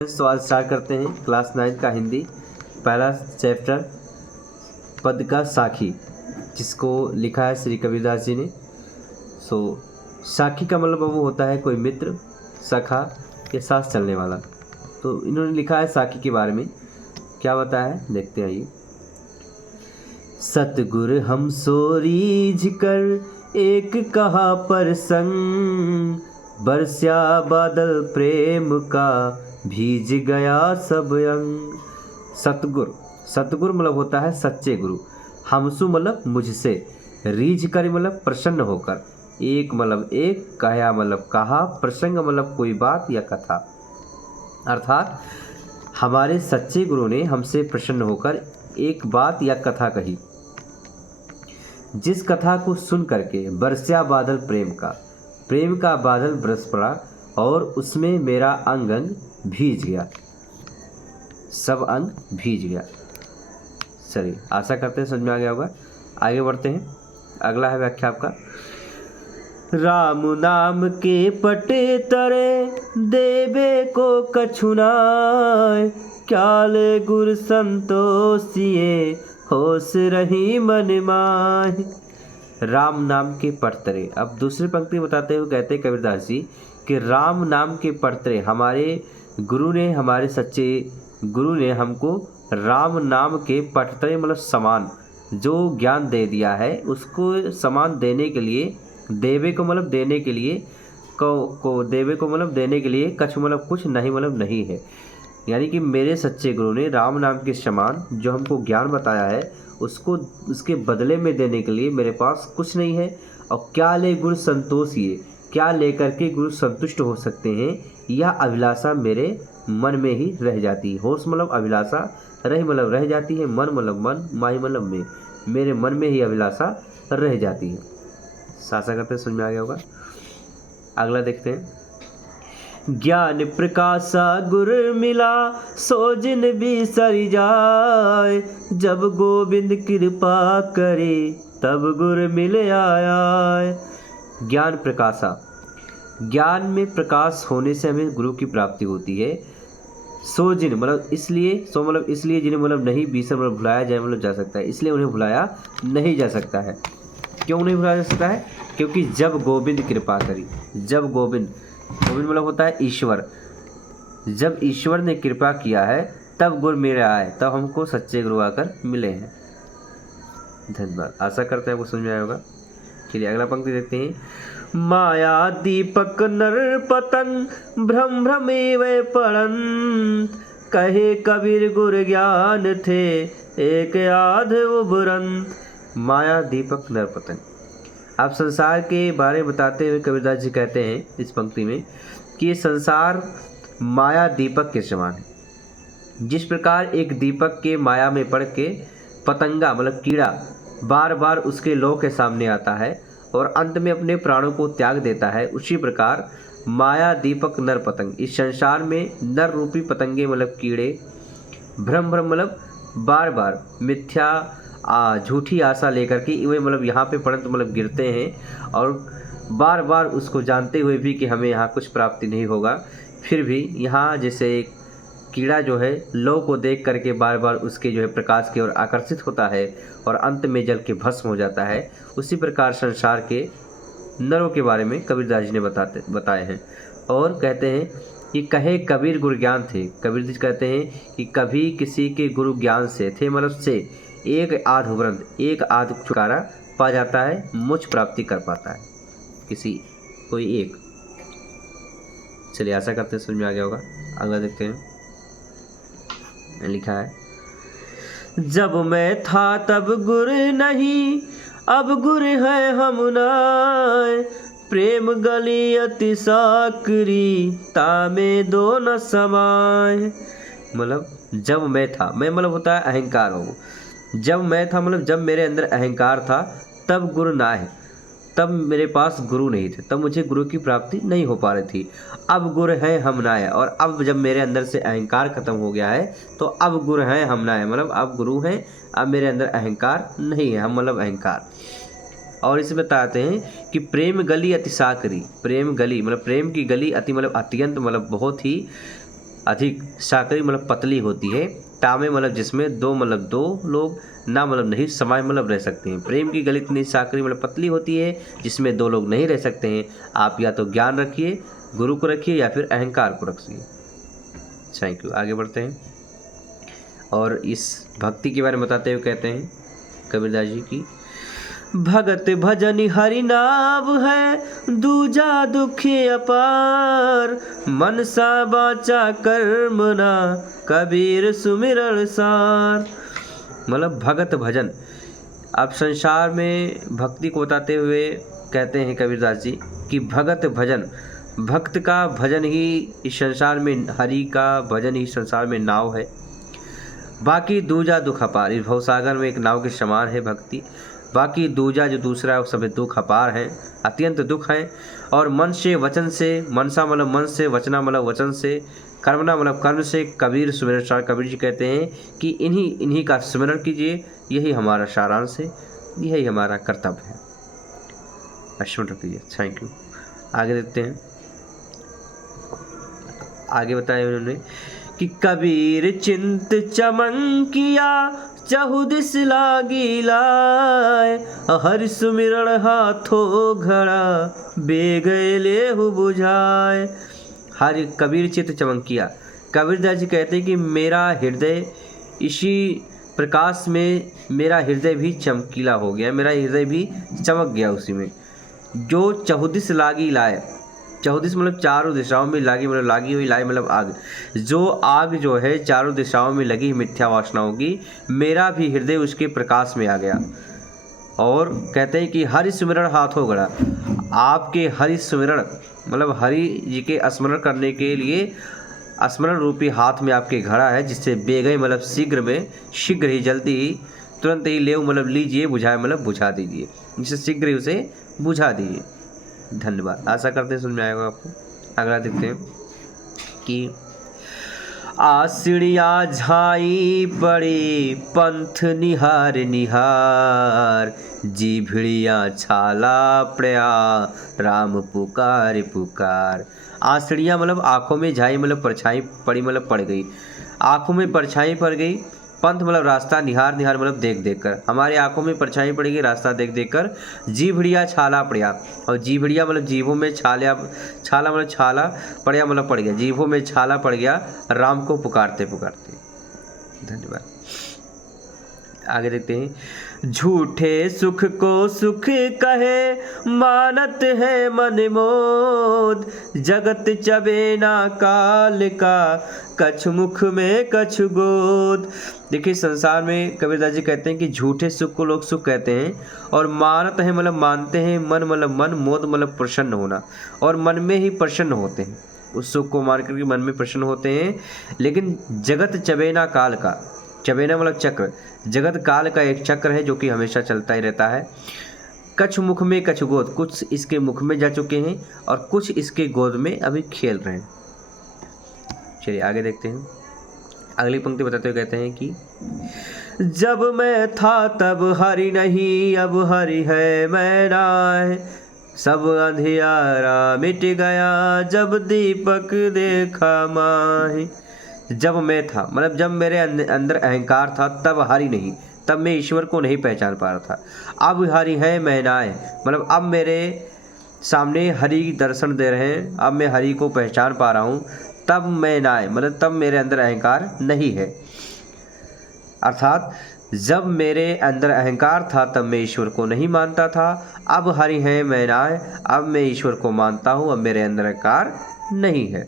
तो आज स्टार्ट करते हैं क्लास 9 का हिंदी पहला चैप्टर पद का साखी, जिसको लिखा है श्री कबीरदास जी ने। साखी का मतलब वो होता है कोई मित्र, सखा या साथ चलने वाला। तो इन्होंने लिखा है साखी के बारे में, क्या बताया है देखते हैं। ये सतगुर हम सो रीझ कर एक कहा पर संग, बरस्या बादल प्रेम का भीज गया सब अंग। सतगुर, सतगुर मतलब होता है सच्चे गुरु। हमसु मतलब मुझसे, रीझ कर मतलब प्रसन्न होकर, एक मतलब एक, कहा मतलब कहा, प्रसंग मतलब कोई बात या कथा। अर्थात हमारे सच्चे गुरु ने हमसे प्रसन्न होकर एक बात या कथा कही, जिस कथा को सुन करके बरस्या बादल प्रेम का बादल बरस पड़ा और उसमें मेरा अंग अंग भीज गया, सब अंग भीज गया। चलिए, आशा करते हैं समझ में आ गया होगा। आगे बढ़ते हैं। अगला है व्याख्या आपका। राम नाम के पटे तरे देवे को कछुनाय, क्या ले गुर संतोषिए होश रही मन माय। राम नाम के पटतरे। अब दूसरी पंक्ति बताते हुए कहते हैं कबीरदास जी कि राम नाम के पटतरे, हमारे गुरु ने, हमारे सच्चे गुरु ने हमको राम नाम के पटतरे मतलब समान जो ज्ञान दे दिया है, उसको समान देने के लिए, देवे को मतलब देने के लिए, को देवे को मतलब देने के लिए, कछ मतलब कुछ, नहीं मतलब नहीं है। यानी कि मेरे सच्चे गुरु ने राम नाम के समान जो हमको ज्ञान बताया है, उसको उसके बदले में देने के लिए मेरे पास कुछ नहीं है। और क्या ले गुरु संतोष, ये क्या लेकर के गुरु संतुष्ट हो सकते हैं, यह अभिलाषा मेरे मन में ही रह जाती है। होश मतलब अभिलाषा, रह मतलब रह जाती है, मन मतलब मन, माही मतलब में, मेरे मन में ही अभिलाषा रह जाती है। सासा करते समझ में आ गया होगा। अगला देखते हैं। ज्ञान प्रकाशा गुर मिला सो जिन भी सरि जाय, जब गोविंद कृपा करे तब गुर मिले आया। ज्ञान प्रकाशा, ज्ञान में प्रकाश होने से हमें गुरु की प्राप्ति होती है। सो जिन मतलब इसलिए, सो मतलब इसलिए, जिन्हें मतलब नहीं बीसर मतलब भुलाया जाए मतलब जा सकता है, इसलिए उन्हें भुलाया नहीं जा सकता है। क्यों नहीं भुलाया जा सकता है? क्योंकि जब गोविंद कृपा करी, जब गोविंद, गोविंद मतलब होता है ईश्वर, जब ईश्वर ने कृपा किया है तब गुरु मेरे आए, तब हमको सच्चे गुरु आकर मिले हैं। धन्यवाद। आशा करते हैं आपको समझ में आया होगा। चलिए अगला पंक्ति देखते हैं। माया दीपक नर पतंग भ्रम भ्रमेव पड़न, कहे कबीर गुर ज्ञान थे एक आध उबरन। माया दीपक नर पतंग। आप संसार के बारे में बताते हुए कबीरदास जी कहते हैं इस पंक्ति में कि ये संसार माया दीपक के समान है। जिस प्रकार एक दीपक के माया में पड़ के पतंगा मतलब कीड़ा बार बार उसके लौ के सामने आता है और अंत में अपने प्राणों को त्याग देता है, उसी प्रकार माया दीपक नर पतंग, इस संसार में नर रूपी पतंगे मतलब कीड़े, भ्रम भ्रम मतलब बार बार मिथ्या झूठी आशा लेकर के वे मतलब यहाँ पे परंतु मतलब गिरते हैं और बार बार उसको जानते हुए भी कि हमें यहाँ कुछ प्राप्ति नहीं होगा, फिर भी यहाँ जैसे एक कीड़ा जो है लौ को देख करके बार बार उसके जो है प्रकाश की ओर आकर्षित होता है और अंत में जल के भस्म हो जाता है, उसी प्रकार संसार के नरों के बारे में कबीरदास जी ने बताए हैं। और कहते हैं कि कहे कबीर गुरु ज्ञान थे, कबीर जी कहते हैं कि कभी किसी के गुरु ज्ञान से थे मतलब से एक आध उबरंत, एक आध छुटकारा पा जाता है, मोक्ष प्राप्ति कर पाता है किसी कोई एक। चलिए आशा करते हैं समझ में आ गया होगा। अगला देखते हैं। लिखा है। जब मैं था तब गुर नहीं, अब गुर है हम नाय, प्रेम गली अति साकरी तामे दो न समाय। मतलब जब मैं था, मैं मतलब होता है अहंकार हो, जब मैं था मतलब जब मेरे अंदर अहंकार था तब गुरु ना है, तब मेरे पास गुरु नहीं थे, तब मुझे गुरु की प्राप्ति नहीं हो पा रही थी। अब गुरु है हम ना है, और अब जब मेरे अंदर से अहंकार खत्म हो गया है तो अब गुरु है हम ना है, मतलब अब गुरु हैं, अब मेरे अंदर अहंकार नहीं है, हम मतलब अहंकार। और इसे बताते हैं कि प्रेम गली अति साकरी, प्रेम गली मतलब प्रेम की गली, अति मतलब अत्यंत मतलब बहुत ही अधिक, साकरी मतलब पतली होती है, तामे मतलब जिसमें दो मतलब दो लोग, ना मतलब नहीं, समाज मतलब रह सकते हैं। प्रेम की गली इतनी साकरी मतलब पतली होती है जिसमें दो लोग नहीं रह सकते हैं। आप या तो ज्ञान रखिए, गुरु को रखिए, या फिर अहंकार को रखिए। Thank you. आगे बढ़ते हैं और इस भक्ति के बारे में बताते हुए कहते हैं कबीरदास जी की, भगत भजन हरि नाम है, दूजा दुख अपार, मनसा बाचा कर्म ना, कबीर सुमिरन सार। मतलब भगत भजन, अब संसार में भक्ति को बताते हुए कहते हैं कबीरदास जी कि भगत भजन, भक्त का भजन ही इस संसार में, हरि का भजन ही संसार में नाव है। बाकी दूजा दुख अपार, इस भवसागर में एक नाव के समान है भक्ति। बाकी दूजा जो दूसरा है वो सब दुख अपार है, अत्यंत दुख है। और मन से वचन से, मनसा मतलब मन से, वचना मतलब वचन से, कर्मना मतलब कर्म से, कबीर सुमिरन सार। कबीर जी कहते हैं कि इन्हीं का स्मरण कीजिए, यही हमारा सारांश है, यही हमारा कर्तव्य है, स्मरण कीजिए। Thank you. आगे देखते हैं, आगे बताया उन्होंने कि कबीर चिंत चमंकिया, चहुदिस लागी लाए, हर सुमिरण हाथो घड़ा, बेगए लेहु बुझाए। हर कबीर चित्त चमंकिया, कबीरदास जी कहते हैं कि मेरा हृदय, इसी प्रकाश में मेरा हृदय भी चमकीला हो गया, मेरा हृदय भी चमक गया उसी में। जो चहुदिस लागी लाए, चौदिस मतलब चारों दिशाओं में, लागी मतलब लागी हुई, लाई मतलब आग। जो आग जो है चारों दिशाओं में लगी मिथ्या वासनाओं की, मेरा भी हृदय उसके प्रकाश में आ गया। और कहते हैं कि हरि सुमिरन हाथों गड़ा, आपके हरि सुमिरन मतलब हरि जी के स्मरण करने के लिए स्मरण रूपी हाथ में आपके घड़ा है, जिससे बेगई मतलब शीघ्र में, शीघ्र ही, जल्दी ही, तुरंत ही, लेव मतलब लीजिए, बुझाए मतलब बुझा दीजिए, जिससे शीघ्र ही उसे बुझा दीजिए। धन्यवाद। आशा करते हैं समझ में आएगा आपको। अगला देखते हैं कि आसिड़िया झाई पड़ी, पंथ निहार निहार, जी भिड़िया छाला पड़या, राम पुकार पुकार। आसिड़िया मतलब आँखों में झाई मतलब परछाई पड़ी मतलब पड़ गई, आँखों में परछाई पड़ गई। पंथ मतलब रास्ता, निहार निहार मतलब देख देख कर, हमारे आंखों में परछाई पड़ेगी रास्ता देख देख कर। जीभड़िया छाला पड़िया, और जीभड़िया मतलब जीभों में छाला, छाला मतलब छाला, पड़िया मतलब पड़ गया, जीभों में छाला पड़ गया, राम को पुकारते पुकारते। धन्यवाद। आगे देखते हैं, झूठे सुख को सुख कहे, मानत है मन मोद, जगत चबेना काल का, कछ मुख में कछ गोद। देखिए संसार में कबीरदास जी कहते हैं कि झूठे सुख को लोग सुख कहते हैं, और मानत है मतलब मानते हैं, मन मतलब मन, मोद मतलब प्रसन्न होना, और मन में ही प्रसन्न होते हैं, उस सुख को मान करके मन में प्रसन्न होते हैं। लेकिन जगत चबेना काल का, चबेना मतलब चक्र, जगत काल का एक चक्र है जो कि हमेशा चलता ही रहता है। कछ मुख में कछ गोद, कुछ इसके मुख में जा चुके हैं और कुछ इसके गोद में अभी खेल रहे हैं। चलिए आगे देखते हैं, अगली पंक्ति बताते हुए कहते हैं कि जब मैं था तब हरि नहीं, अब हरि है मैं नाय, सब अंधियारा मिट गया, जब दीपक देखा माही। जब मैं था मतलब जब मेरे अंदर अहंकार था, तब हरि नहीं, तब मैं ईश्वर को नहीं पहचान पा रहा था। अब हरि है मैं नाय, मतलब अब मेरे सामने हरि दर्शन दे रहे हैं, अब मैं हरि को पहचान पा रहा हूँ। तब मैं नाय मतलब तब मेरे अंदर अहंकार नहीं है, अर्थात जब मेरे अंदर अहंकार था तब मैं ईश्वर को नहीं मानता था। अब हरि है मैं नाय, अब मैं ईश्वर को मानता हूँ, अब मेरे अंदर अहंकार नहीं है।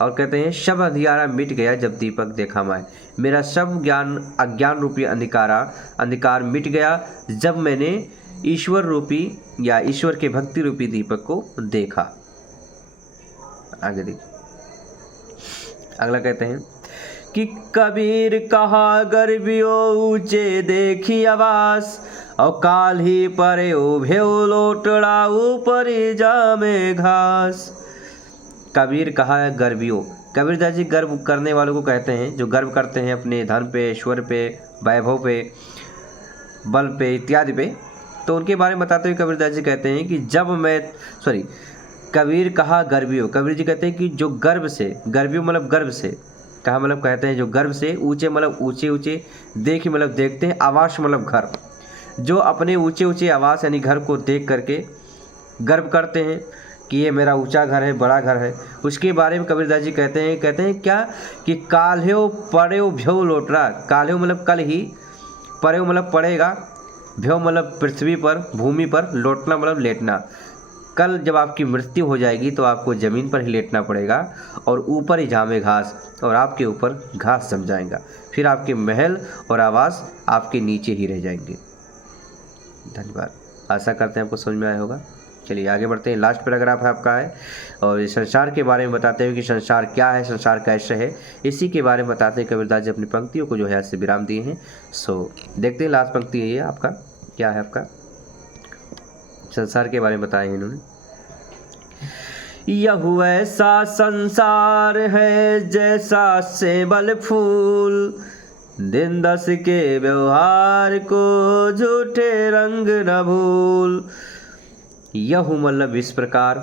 और कहते हैं सब अंधियारा मिट गया, जब दीपक देखा माय, मेरा सब ज्ञान अज्ञान रूपी अंधकार मिट गया, जब मैंने ईश्वर रूपी या ईश्वर के भक्ति रूपी दीपक को देखा। आगे देखिए, अगला कहते हैं कि कबीर कहा गर्भियो ऊंचे देखी आवास, और काल ही परे उभेओ लोटड़ा ऊपर जामे घास। कबीर कहा है गर्भियो, कबीरदास जी गर्व करने वालों को कहते हैं, जो गर्व करते हैं अपने धन पे, ऐश्वर्य पे, वैभव पे, बल पे इत्यादि पे। तो उनके बारे में बताते हुए कबीरदास जी कहते हैं कि कबीर कहा गर्वियों, कबीर जी कहते हैं कि जो गर्व से, गर्वियों मतलब गर्व से, कहा मतलब कहते हैं जो गर्व से, ऊंचे मतलब ऊंचे ऊंचे, देख मतलब देखते हैं, आवास मतलब घर, जो अपने ऊंचे ऊंचे आवास यानी घर को देख करके गर्व करते हैं कि ये मेरा ऊंचा घर है, बड़ा घर है, उसके बारे में कबीरदास जी कहते हैं क्या कि काल्ह्यो पड़्यो भ्यो लोटरा, काल्ह्यो मतलब कल ही, पड़्यो मतलब पड़ेगा, भ्यो मतलब पृथ्वी पर, भूमि पर, लौटना मतलब लेटना, कल जब आपकी मृत्यु हो जाएगी तो आपको ज़मीन पर ही लेटना पड़ेगा और ऊपर ही जामे घास, और आपके ऊपर घास जम जाएगा, फिर आपके महल और आवास आपके नीचे ही रह जाएंगे। धन्यवाद, आशा करते हैं आपको समझ में आया होगा। चलिए आगे बढ़ते हैं। लास्ट पैराग्राफ आपका है और इस संसार के बारे में बताते हैं कि संसार क्या है, संसार कैसे है, इसी के बारे में बताते हैं। कबीरदास जी अपनी पंक्तियों को जो है से विराम दिए हैं। सो देखते हैं लास्ट पंक्ति है ये आपका क्या है, आपका संसार के बारे में बताए हैं इन्होंने। यह ऐसा संसार है जैसा सेबल फूल, दिन दस के व्यवहार को झूठे रंग न भूल। यह मतलब इस प्रकार,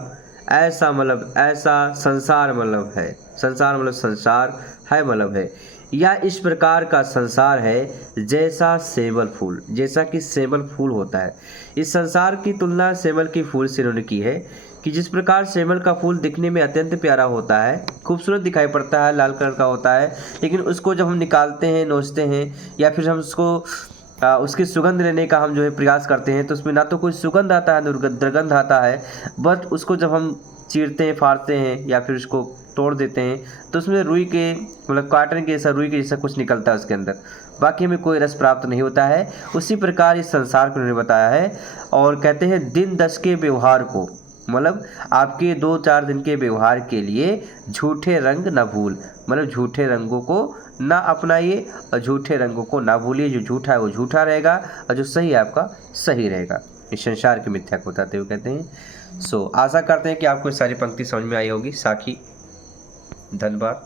ऐसा मतलब ऐसा, संसार मतलब है, संसार मतलब संसार है मतलब है, या इस प्रकार का संसार है जैसा सेबल फूल, जैसा कि सेबल फूल होता है। इस संसार की तुलना सेबल के फूल से इन्होंने की है कि जिस प्रकार सेबल का फूल दिखने में अत्यंत प्यारा होता है, खूबसूरत दिखाई पड़ता है, लाल कलर का होता है, लेकिन उसको जब हम निकालते हैं, नोचते हैं, या फिर हम उसको उसकी सुगंध लेने का हम जो है प्रयास करते हैं, तो उसमें ना तो कोई सुगंध आता है, ना दुर्गंध आता है, बट उसको जब हम चीरते हैं, फाड़ते हैं या फिर उसको तोड़ देते हैं तो उसमें रुई के मतलब कॉटन के जैसा, रुई के जैसा कुछ निकलता है उसके अंदर, बाकी हमें कोई रस प्राप्त नहीं होता है। उसी प्रकार इस संसार को उन्होंने बताया है और कहते हैं दिन दस के व्यवहार को, मतलब आपके 2-4 दिन के व्यवहार के लिए झूठे रंग न भूल, मतलब झूठे रंगों को ना अपनाइए और झूठे रंगों को ना भूलिए। जो झूठा है वो झूठा रहेगा और जो सही है आपका सही रहेगा। इस संसार की मिथ्या को बताते हुए कहते हैं। सो आशा करते हैं कि आपको सारी पंक्ति समझ में आई होगी। साखी, धन्यवाद।